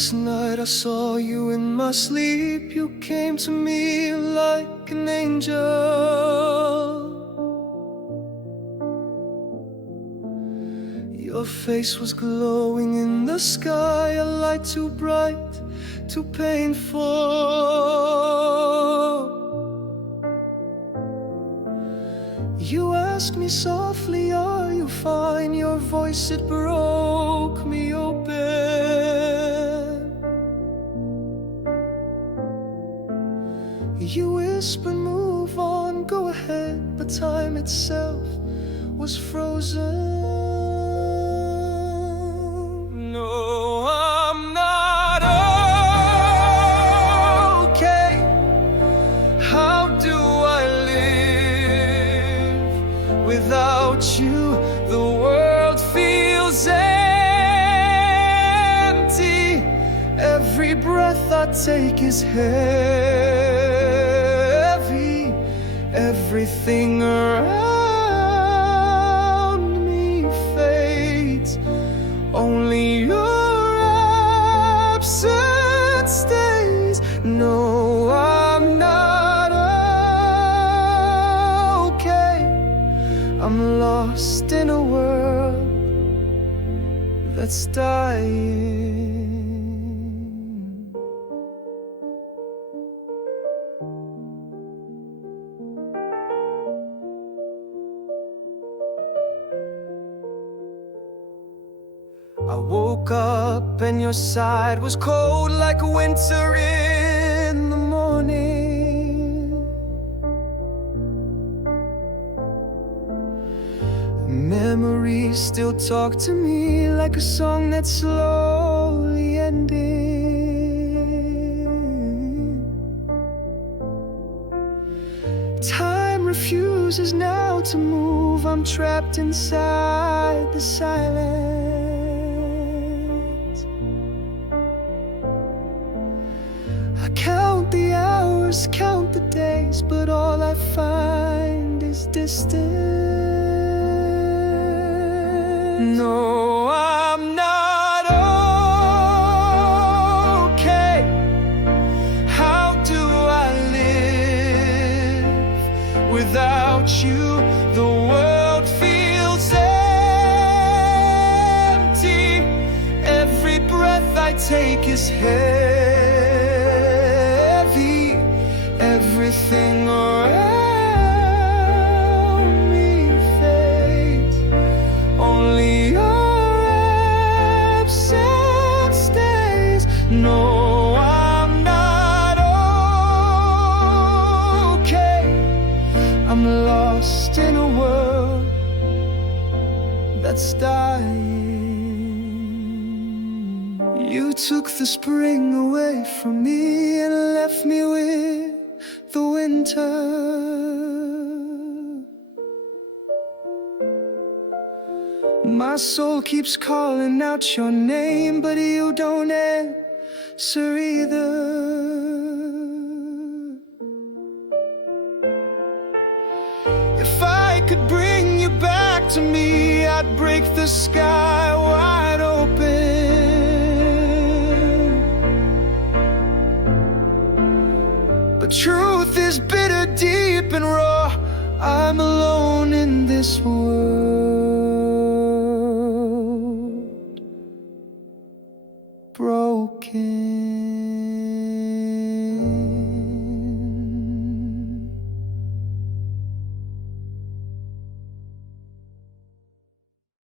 Last night I saw you in my sleep. You came to me like an angel. Your face was glowing in the sky, a light too bright, too painful. You asked me softly, are you fine? Your voice, it broke me open. You whispered, move on, go ahead, but time itself was frozen. No, I'm not okay. How do I live without you? The world feels empty. Every breath I take is heavy. Everything around me fades. Only your absence stays. No, I'm not okay. I'm lost in a world that's dying. I woke up and your side was cold like winter in the morning. Memories still talk to me like a song that's slowly ending. Time refuses now to move. I'm trapped inside the silence. Count the hours, count the days, but all I find is distance. No, I'm not okay. How do I live without you? The world feels empty. Every breath I take is heavy. Everything around me fades. Only your absence stays. No, I'm not okay. I'm lost in a world that's dying. You took the spring away from me and left me with the winter. My soul keeps calling out your name, but you don't answer either. If I could bring you back to me, I'd break the sky wide open. But truth is bitter, deep and raw. I'm alone in this world, broken.